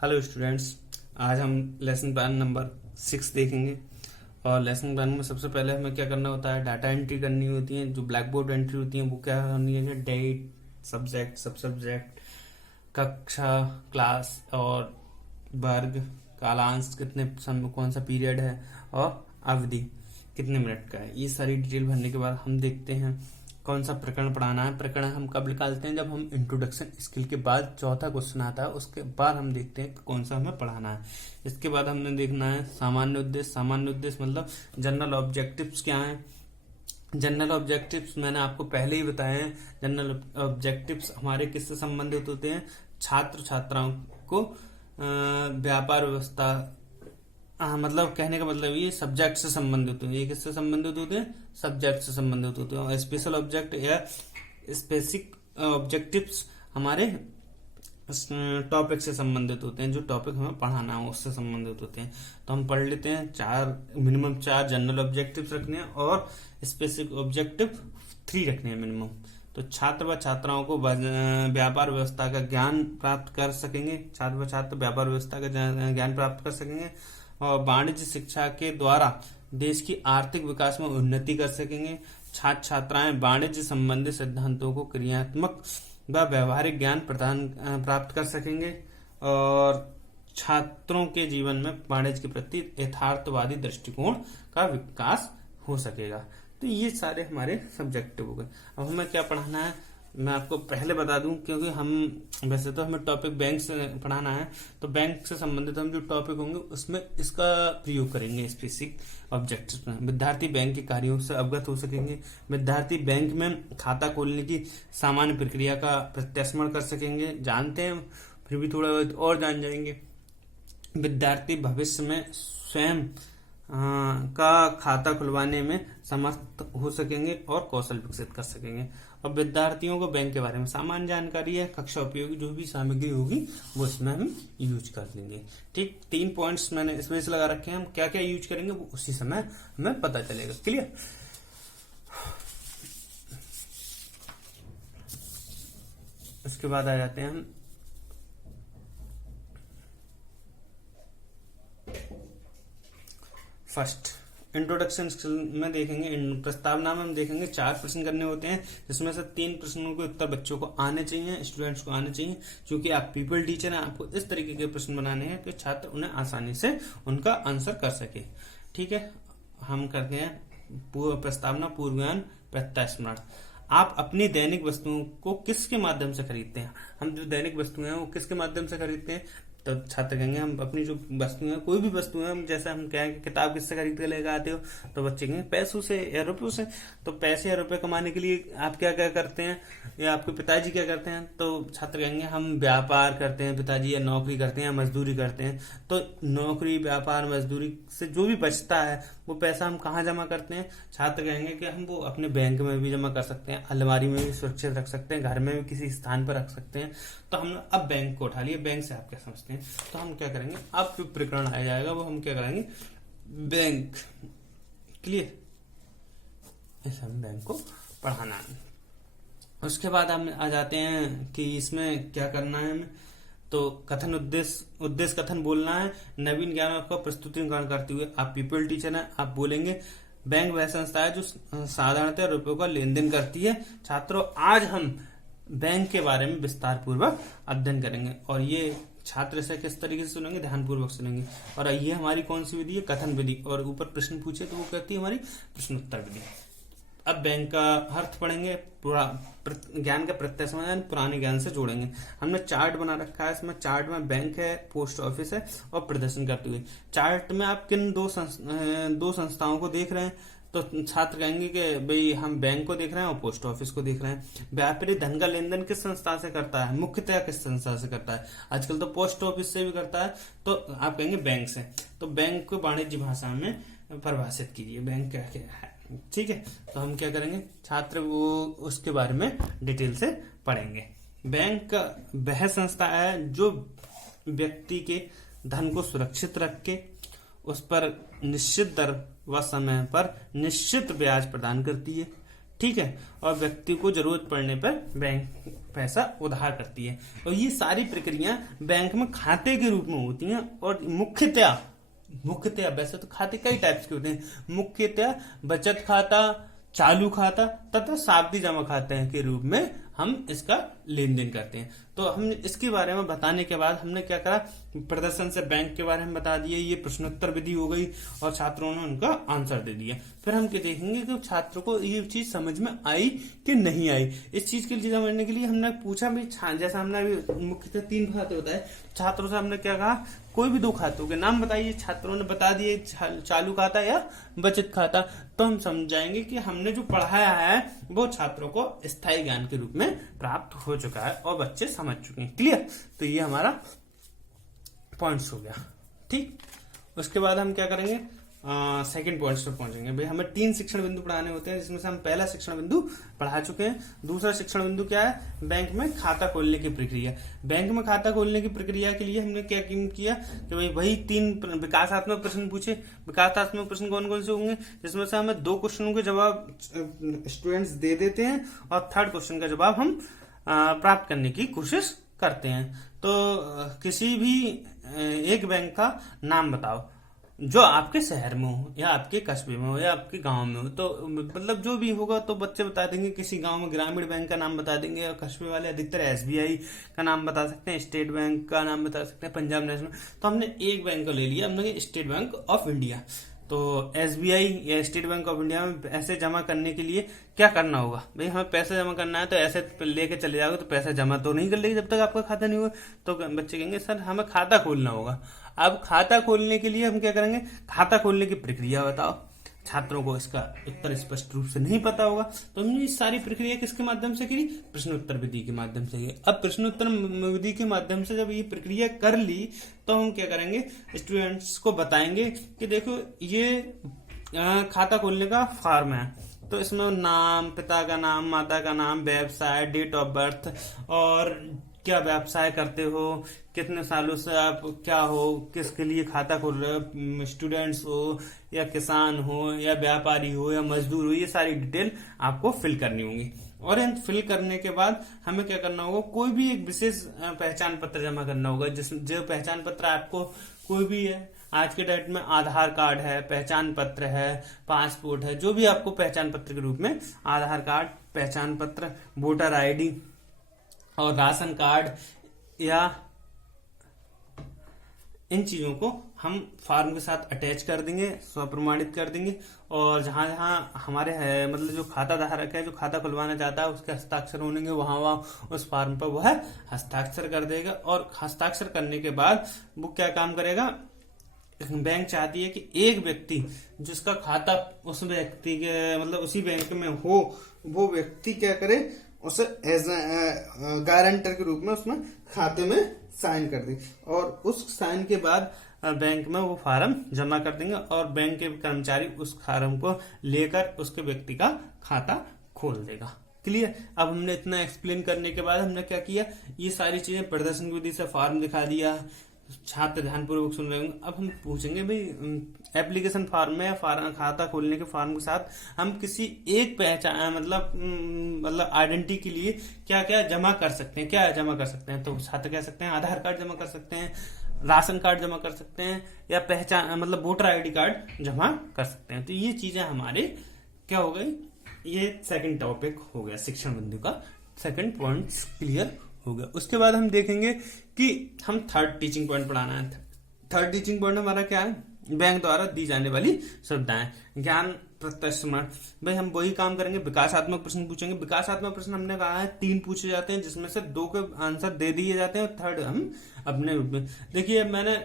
Hello students, आज हम lesson plan number 6 देखेंगे। और लेसन प्लान में सबसे पहले हमें क्या करना होता है, डाटा एंट्री करनी होती है। जो ब्लैक बोर्ड एंट्री होती है वो क्या करनी है, डेट, सब्जेक्ट, सब सब्जेक्ट, कक्षा, क्लास और वर्ग, कालांश कितने समय, कौन सा पीरियड है और अवधि कितने मिनट का है। ये सारी डिटेल भरने के बाद हम देखते हैं कौन सा प्रकरण पढ़ाना है। प्रकरण हम कब निकालते हैं, जब हम इंट्रोडक्शन स्किल के बाद चौथा क्वेश्चन आता है, उसके बाद हम देखते हैं कौन सा हमें पढ़ाना है। इसके बाद हमने देखना है सामान्य उद्देश्य। सामान्य उद्देश्य मतलब जनरल ऑब्जेक्टिव्स क्या हैं। जनरल ऑब्जेक्टिव्स मैंने आपको पहले ही बताए हैं। जनरल ऑब्जेक्टिव्स हमारे किससे संबंधित होते हैं, छात्र छात्राओं को व्यापार व्यवस्था, मतलब कहने का मतलब ये सब्जेक्ट से संबंधित होते हैं। ये किससे संबंधित होते हैं, सब्जेक्ट से संबंधित होते हैं। और स्पेशल ऑब्जेक्ट या स्पेसिफिक ऑब्जेक्टिव्स हमारे टॉपिक से संबंधित होते हैं। जो टॉपिक हमें पढ़ाना है उससे संबंधित होते हैं। तो हम पढ़ लेते हैं। मिनिमम 4 जनरल ऑब्जेक्टिव्स रखने हैं और स्पेसिफिक ऑब्जेक्टिव 3 रखने हैं मिनिमम। तो छात्र व छात्राओं को व्यापार व्यवस्था का ज्ञान प्राप्त कर सकेंगे। छात्र व छात्र व्यापार व्यवस्था का ज्ञान प्राप्त कर सकेंगे और वाणिज्य शिक्षा के द्वारा देश की आर्थिक विकास में उन्नति कर सकेंगे। छात्र छात्राएं वाणिज्य संबंधी सिद्धांतों को क्रियात्मक व व्यवहारिक ज्ञान प्राप्त कर सकेंगे और छात्रों के जीवन में वाणिज्य के प्रति यथार्थवादी दृष्टिकोण का विकास हो सकेगा। तो ये सारे हमारे सब्जेक्टिव हो गए। अब हमें क्या पढ़ाना है मैं आपको पहले बता दूं, क्योंकि हम वैसे तो हमें टॉपिक बैंक से पढ़ाना है, तो बैंक से संबंधित हम जो टॉपिक होंगे उसमें इसका प्रयोग करेंगे। स्पेसिफिक ऑब्जेक्टिव्स में विद्यार्थी बैंक के कार्यों से अवगत हो सकेंगे। विद्यार्थी बैंक में खाता खोलने की सामान्य प्रक्रिया का प्रत्यास्मरण कर सकेंगे। जानते हैं फिर भी थोड़ा और जान जाएंगे। विद्यार्थी भविष्य में स्वयं का खाता खुलवाने में समर्थ हो सकेंगे और कौशल विकसित कर सकेंगे। और विद्यार्थियों को बैंक के बारे में सामान्य जानकारी है। कक्षा उपयोगी जो भी सामग्री होगी वो इसमें हम यूज कर लेंगे। ठीक, 3 पॉइंट्स मैंने इसमें से लगा रखे हैं। हम क्या क्या यूज करेंगे वो उसी समय हमें पता चलेगा। क्लियर। इसके बाद आ जाते हैं हम फर्स्ट इंट्रोडक्शन स्किल में देखेंगे। प्रस्तावना में हम देखेंगे 4 प्रश्न करने होते हैं, जिसमें से 3 प्रश्नों के उत्तर बच्चों को आने चाहिए, स्टूडेंट्स को आने चाहिए। क्योंकि आप पीपल टीचर हैं, आपको इस तरीके के प्रश्न बनाने हैं कि छात्र उन्हें आसानी से उनका आंसर कर सके। ठीक है, हम करते हैं प्रस्तावना, पूर्व ज्ञान, प्रत्यास्मरण। आप अपनी दैनिक वस्तुओं को किसके माध्यम से खरीदते हैं। हम जो दैनिक वस्तुएं हैं वो किसके माध्यम से खरीदते हैं, तो छात्र कहेंगे हम अपनी जो वस्तुएं, कोई भी वस्तुएं, हम जैसे हम कहें कि किताब किससे खरीद के लेकर आते हो, तो बच्चे कहेंगे पैसों से या रुपयों से। तो पैसे या रुपए कमाने के लिए आप क्या क्या करते हैं, या आपके पिताजी क्या करते हैं, तो छात्र कहेंगे हम व्यापार करते हैं पिताजी, या नौकरी करते हैं, या मजदूरी करते हैं। तो नौकरी, व्यापार, मजदूरी से जो भी बचता है वो पैसा हम कहाँ जमा करते हैं। छात्र कहेंगे कि हम वो अपने बैंक में भी जमा कर सकते हैं, अलमारी में भी सुरक्षित रख सकते हैं, घर में भी किसी स्थान पर रख सकते हैं। तो हमने अब बैंक को उठा लिया। बैंक से आप क्या समझते हैं, तो हम क्या करेंगे, अब जो प्रकरण आ जाएगा वो हम क्या करेंगे, बैंक। क्लियर, ऐसे हम बैंक को पढ़ाना है। उसके बाद हम आ जाते हैं कि इसमें क्या करना है हमें, तो कथन, उद्देश्य कथन बोलना है। नवीन ज्ञान का प्रस्तुतिकरण करते हुए आप पीपल टीचर हैं, आप बोलेंगे बैंक वह संस्था है जो साधारणतः रुपयों का लेन देन करती है। छात्रों, आज हम बैंक के बारे में विस्तार पूर्वक अध्ययन करेंगे। और ये छात्र से किस तरीके से सुनेंगे, ध्यानपूर्वक सुनेंगे। और ये हमारी कौन सी विधि है, कथन विधि। और ऊपर प्रश्न पूछे तो वो कहती है हमारी प्रश्नोत्तर विधि। अब बैंक का अर्थ पढ़ेंगे, पूरा ज्ञान का प्रत्यास्मरण पुराने ज्ञान से जोड़ेंगे। हमने चार्ट बना रखा है, इसमें चार्ट में बैंक है, पोस्ट ऑफिस है और प्रदर्शन करते हुए। चार्ट में आप किन दो संस्थाओं को देख रहे हैं, तो छात्र कहेंगे कि भाई हम बैंक को देख रहे हैं और पोस्ट ऑफिस को देख रहे हैं। व्यापारी धन का लेन देन किस संस्था से करता है, मुख्यतः किस संस्था से करता है, आजकल तो पोस्ट ऑफिस से भी करता है, तो आप कहेंगे बैंक से। तो बैंक को वाणिज्य भाषा में परिभाषित कीजिए, बैंक क्या क्या है। ठीक है, तो हम क्या करेंगे, छात्र वो उसके बारे में डिटेल से पढ़ेंगे। बैंक वह संस्था है जो व्यक्ति के धन को सुरक्षित रख के उस पर निश्चित दर व समय पर निश्चित ब्याज प्रदान करती है। ठीक है, और व्यक्ति को जरूरत पड़ने पर बैंक पैसा उधार करती है। और ये सारी प्रक्रिया बैंक में खाते के रूप में होती हैं, और मुख्यतया वैसे तो खाते कई टाइप्स के होते हैं, मुख्यतया बचत खाता, चालू खाता तथा सावधि जमा खाते के रूप में हम इसका लेन देन करते हैं। तो हमने इसके बारे में बताने के बाद हमने क्या करा, प्रदर्शन से बैंक के बारे में बता दिए, ये प्रश्नोत्तर विधि हो गई और छात्रों ने उनका आंसर दे दिया। फिर हम क्या देखेंगे कि छात्रों को ये चीज समझ में आई कि नहीं आई। इस चीज के लिए समझने के लिए हमने पूछा भी, जैसा हमने अभी मुख्यतः 3 खाते होता है, छात्रों से हमने क्या कहा, कोई भी 2 खातों के नाम बताइए। छात्रों ने बता दिए चालू खाता या बचत खाता। तो हम समझाएंगे कि हमने जो पढ़ाया है वो छात्रों को स्थायी ज्ञान के रूप में प्राप्त हो चुका है और बच्चे समझ चुके हैं। क्लियर? तो ये हमारा पॉइंट्स हो गया। ठीक, उसके बाद हम क्या करेंगे, सेकंड पॉइंट्स पर पहुंचेंगे। भाई हमें 3 शिक्षण बिंदु पढ़ाने होते हैं, जिसमें से हम पहला शिक्षण बिंदु पढ़ा चुके हैं। दूसरा शिक्षण बिंदु क्या है, बैंक में खाता खोलने की प्रक्रिया। बैंक में खाता खोलने की प्रक्रिया के लिए हमने क्या किया कि भाई वही 3 विकासात्मक प्रश्न पूछे। विकासात्मक प्रश्न कौन कौन से होंगे, जिसमें से हमें 2 क्वेश्चनों के जवाब स्टूडेंट्स दे देते हैं और 3rd क्वेश्चन का जवाब हम प्राप्त करने की कोशिश करते हैं। तो किसी भी एक बैंक का नाम बताओ जो आपके शहर में हो या आपके कस्बे में हो या आपके गांव में हो। तो मतलब जो भी होगा तो बच्चे बता देंगे, किसी गांव में ग्रामीण बैंक का नाम बता देंगे, और कस्बे वाले अधिकतर SBI का नाम बता सकते हैं, स्टेट बैंक का नाम बता सकते हैं, पंजाब नेशनल। तो हमने एक बैंक को ले लिया, हमने स्टेट बैंक ऑफ इंडिया। तो SBI या स्टेट बैंक ऑफ इंडिया में पैसे जमा करने के लिए क्या करना होगा, भाई हमें पैसा जमा करना है तो ऐसे लेके चले जाओगे तो पैसा जमा तो नहीं कर लेगी जब तक आपका खाता नहीं हुआ। तो बच्चे कहेंगे सर हमें खाता खोलना होगा। अब खाता खोलने के लिए हम क्या करेंगे, खाता खोलने की प्रक्रिया बताओ। छात्रों को इसका उत्तर स्पष्ट रूप से नहीं पता होगा, तो हमने सारी प्रक्रिया किसके माध्यम से की, प्रश्नोत्तर विधि के माध्यम से की। अब प्रश्नोत्तर विधि के माध्यम से जब ये प्रक्रिया कर ली तो हम क्या करेंगे, स्टूडेंट्स को बताएंगे कि देखो ये खाता खोलने का फॉर्म है। तो इसमें नाम, पिता का नाम, माता का नाम, व्यवसाय, डेट ऑफ बर्थ, और क्या व्यवसाय करते हो, कितने सालों से आप क्या हो, किसके लिए खाता खोल रहे हो, स्टूडेंट्स हो या किसान हो या व्यापारी हो या मजदूर हो, ये सारी डिटेल आपको फिल करनी होंगी। और इन फिल करने के बाद हमें क्या करना होगा, कोई भी एक विशेष पहचान पत्र जमा करना होगा। जो पहचान पत्र आपको कोई भी है, आज के डेट में आधार कार्ड है, पहचान पत्र है, पासपोर्ट है, जो भी आपको पहचान पत्र के रूप में आधार कार्ड, पहचान पत्र, वोटर ID और राशन कार्ड या इन चीजों को हम फॉर्म के साथ अटैच कर देंगे, स्वप्रमाणित कर देंगे। और जहां जहां हमारे है मतलब जो खाता धारक है, जो खाता खुलवाना चाहता है, उसके हस्ताक्षर होंगे, वहां उस फॉर्म पर वो है हस्ताक्षर कर देगा। और हस्ताक्षर करने के बाद वो क्या काम करेगा, बैंक चाहती है कि एक व्यक्ति जिसका खाता उस व्यक्ति के मतलब उसी बैंक में हो, वो व्यक्ति क्या करे, उसे एज गारंटर के रूप में उसमें खाते में साइन कर दे। और उस साइन के बाद बैंक में वो फार्म जमा कर देंगे और बैंक के कर्मचारी उस फार्म को लेकर उसके व्यक्ति का खाता खोल देगा। क्लियर? अब हमने इतना एक्सप्लेन करने के बाद हमने क्या किया, ये सारी चीजें प्रदर्शन की विधि से फॉर्म दिखा दिया, छात्र ध्यानपूर्वक सुन रहे होंगे। अब हम पूछेंगे भाई एप्लीकेशन फॉर्म में या खाता खोलने के फॉर्म के साथ हम किसी एक पहचान मतलब आइडेंटिटी के लिए क्या क्या जमा कर सकते हैं, क्या जमा कर सकते हैं। तो छात्र कह सकते हैं आधार कार्ड जमा कर सकते हैं, राशन कार्ड जमा कर सकते हैं, या पहचान मतलब वोटर ID कार्ड जमा कर सकते हैं। तो ये चीजें हमारे क्या हो गई, ये सेकंड टॉपिक हो गया, शिक्षण बिंदु का सेकंड पॉइंट क्लियर हो गया। उसके बाद हम देखेंगे कि हम थर्ड टीचिंग पॉइंट पढ़ाना है। थर्ड टीचिंग पॉइंट हमारा क्या है, बैंक द्वारा दी जाने वाली सुविधाएं, ज्ञान प्रत्यक्ष समर्थ। भाई हम वही काम करेंगे, विकासात्मक प्रश्न पूछेंगे। विकासात्मक प्रश्न हमने कहा है 3 पूछे जाते हैं, जिसमें से 2 के आंसर दे दिए जाते हैं और थर्ड हम अपने रूप में। देखिए मैंने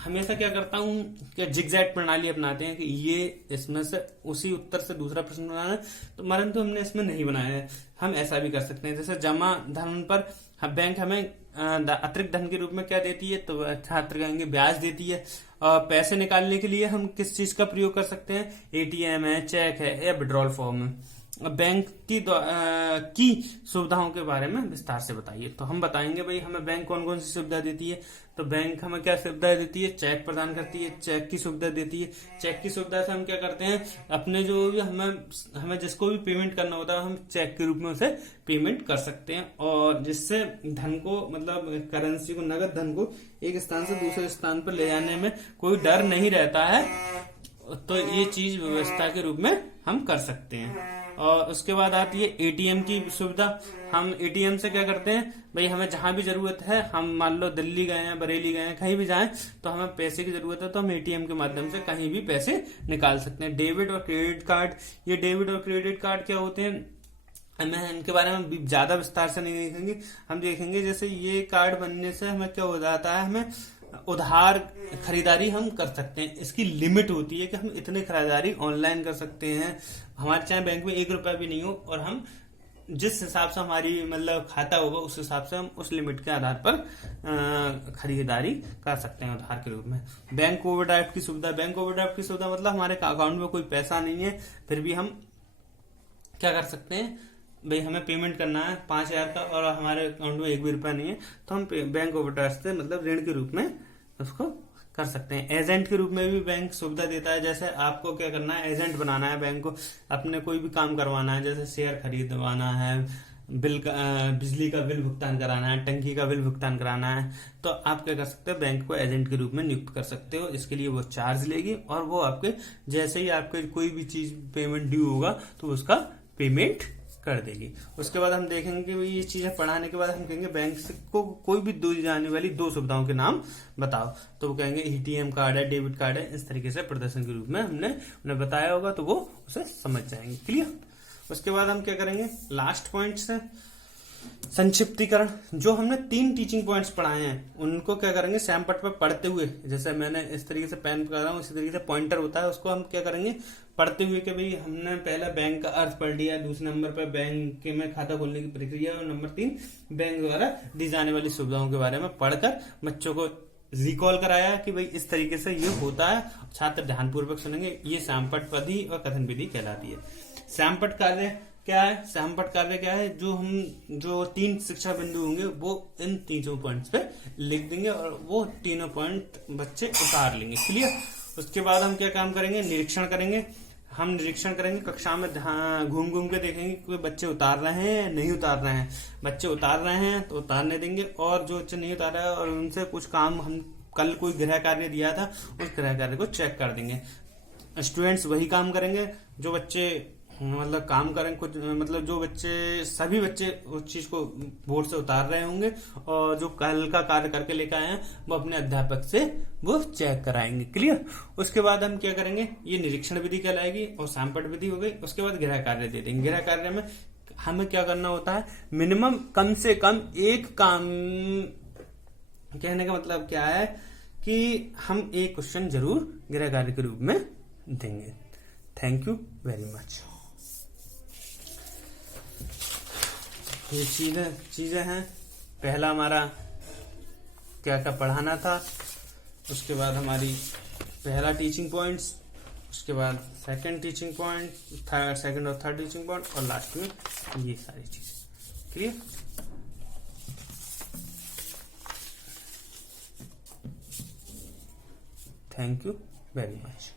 हमेशा क्या करता हूं कि जिगजैग प्रणाली अपनाते हैं कि ये इसमें से उसी उत्तर से दूसरा प्रश्न बनाना है, तो परंतु हमने इसमें नहीं बनाया है। हम ऐसा भी कर सकते हैं, जैसे जमा धन पर बैंक हमें अतिरिक्त धन के रूप में क्या देती है, तो छात्र कहेंगे ब्याज देती है। पैसे निकालने के लिए हम किस चीज का प्रयोग कर सकते हैं, ATM है, चेक है या विड्रॉल फॉर्म है। बैंक की सुविधाओं के बारे में विस्तार से बताइए। तो हम बताएंगे भाई हमें बैंक कौन कौन सी सुविधा देती है। तो बैंक हमें क्या सुविधा देती है, चेक प्रदान करती है, चेक की सुविधा देती है। चेक की सुविधा से हम क्या करते हैं, अपने जो भी हमें जिसको भी पेमेंट करना होता है हम चेक के रूप में उसे पेमेंट कर सकते हैं, और जिससे धन को मतलब करेंसी को, नगद धन को एक स्थान से दूसरे स्थान पर ले जाने में कोई डर नहीं रहता है। तो ये चीज व्यवस्था के रूप में हम कर सकते हैं। और उसके बाद आती है एटीएम की सुविधा। हम एटीएम से क्या करते हैं भाई, हमें जहां भी जरूरत है, हम मान लो दिल्ली गए हैं, बरेली गए हैं, कहीं भी जाएं तो हमें पैसे की जरूरत है तो हम एटीएम के माध्यम से कहीं भी पैसे निकाल सकते हैं। डेबिट और क्रेडिट कार्ड, ये डेबिट और क्रेडिट कार्ड क्या होते हैं, हमें इनके बारे में ज्यादा विस्तार से नहीं देखेंगे। हम देखेंगे जैसे ये कार्ड बनने से हमें क्या हो जाता है, हमें उधार खरीदारी हम कर सकते हैं। इसकी लिमिट होती है कि हम इतने खरीदारी ऑनलाइन कर सकते हैं, हमारे चाहे बैंक में 1 रुपया भी नहीं हो, और हम जिस हिसाब से हमारी मतलब खाता होगा उस हिसाब से हम उस लिमिट के आधार पर खरीदारी कर सकते हैं उधार के रूप में। बैंक ओवरड्राफ्ट की सुविधा, बैंक ओवरड्राफ्ट की सुविधा मतलब हमारे अकाउंट में कोई पैसा नहीं है, फिर भी हम क्या कर सकते हैं भाई, हमें पेमेंट करना है 5,000 का और हमारे अकाउंट में 1 भी रुपया नहीं है, तो हम बैंक ओवरड्राफ्ट से मतलब ऋण के रूप में उसको कर सकते हैं। एजेंट के रूप में भी बैंक सुविधा देता है। जैसे आपको क्या करना है, एजेंट बनाना है बैंक को, अपने कोई भी काम करवाना है, जैसे शेयर खरीदवाना है, बिजली का बिल भुगतान कराना है, टंकी का बिल भुगतान कराना है, तो आप क्या कर सकते हो, बैंक को एजेंट के रूप में नियुक्त कर सकते हो। इसके लिए वो चार्ज लेगी और वो आपके जैसे ही आपके कोई भी चीज पेमेंट ड्यू होगा तो उसका पेमेंट कर देगी। उसके बाद हम देखेंगे कि ये चीजें पढ़ाने के बाद हम कहेंगे बैंक से को कोई भी दी जाने वाली 2 सुविधाओं के नाम बताओ। तो वो कहेंगे एटीएम कार्ड है, डेबिट कार्ड है, इस तरीके से प्रदर्शन के रूप में हमने उन्हें बताया होगा तो वो उसे समझ जाएंगे। क्लियर। उसके बाद हम क्या करेंगे, लास्ट पॉइंट से संक्षिप्तीकरण। जो हमने 3 टीचिंग पॉइंट्स पढ़ाए हैं उनको क्या करेंगे, सैमपट पर पढ़ते हुए, जैसे मैंने इस तरीके से पेन कर रहा हूँ इसी तरीके से पॉइंटर होता है, उसको हम क्या करेंगे पढ़ते हुए कि भाई हमने पहला बैंक का अर्थ पढ़ लिया, दूसरे नंबर पर बैंक में खाता खोलने की प्रक्रिया, और नंबर 3 बैंक द्वारा दी जाने वाली सुविधाओं के बारे में पढ़कर बच्चों को रिकॉल कराया कि भाई इस तरीके से ये होता है। छात्र ध्यानपूर्वक सुनेंगे। ये सैमपट विधि और कथन विधि कहलाती है। सैमपट कार्य क्या है, सैमपट कार्य क्या है, जो 3 शिक्षा बिंदु होंगे वो इन 3 पॉइंट्स पे लिख देंगे और वो 3 पॉइंट बच्चे उतार लेंगे। क्लियर। उसके बाद हम क्या काम करेंगे, निरीक्षण करेंगे। हम निरीक्षण करेंगे, कक्षा में घूम घूम के देखेंगे कि बच्चे उतार रहे हैं नहीं उतार रहे हैं। बच्चे उतार रहे हैं तो उतारने देंगे, और जो बच्चे नहीं उतार रहे हैं और उनसे कुछ काम हम कल कोई गृह कार्य दिया था उस गृह कार्य को चेक कर देंगे। स्टूडेंट्स वही काम करेंगे जो बच्चे मतलब काम करें, कुछ मतलब जो बच्चे सभी बच्चे उस चीज को बोर्ड से उतार रहे होंगे, और जो कल का कार्य करके लेकर आए हैं वो अपने अध्यापक से वो चेक कराएंगे। क्लियर। उसके बाद हम क्या करेंगे, ये निरीक्षण विधि कहलाएगी और सैमपट विधि हो गई। उसके बाद गृह कार्य दे देंगे। गृह कार्य में हमें क्या करना होता है, मिनिमम कम से कम एक काम, कहने का मतलब क्या है कि हम एक क्वेश्चन जरूर गृह कार्य के रूप में देंगे। Thank you very much. ये चीजें हैं। पहला हमारा क्या क्या पढ़ाना था, उसके बाद हमारी पहला टीचिंग पॉइंट्स, उसके बाद सेकंड टीचिंग पॉइंट, सेकंड और थर्ड टीचिंग पॉइंट, और लास्ट में ये सारी चीजें। Clear. Thank you very much.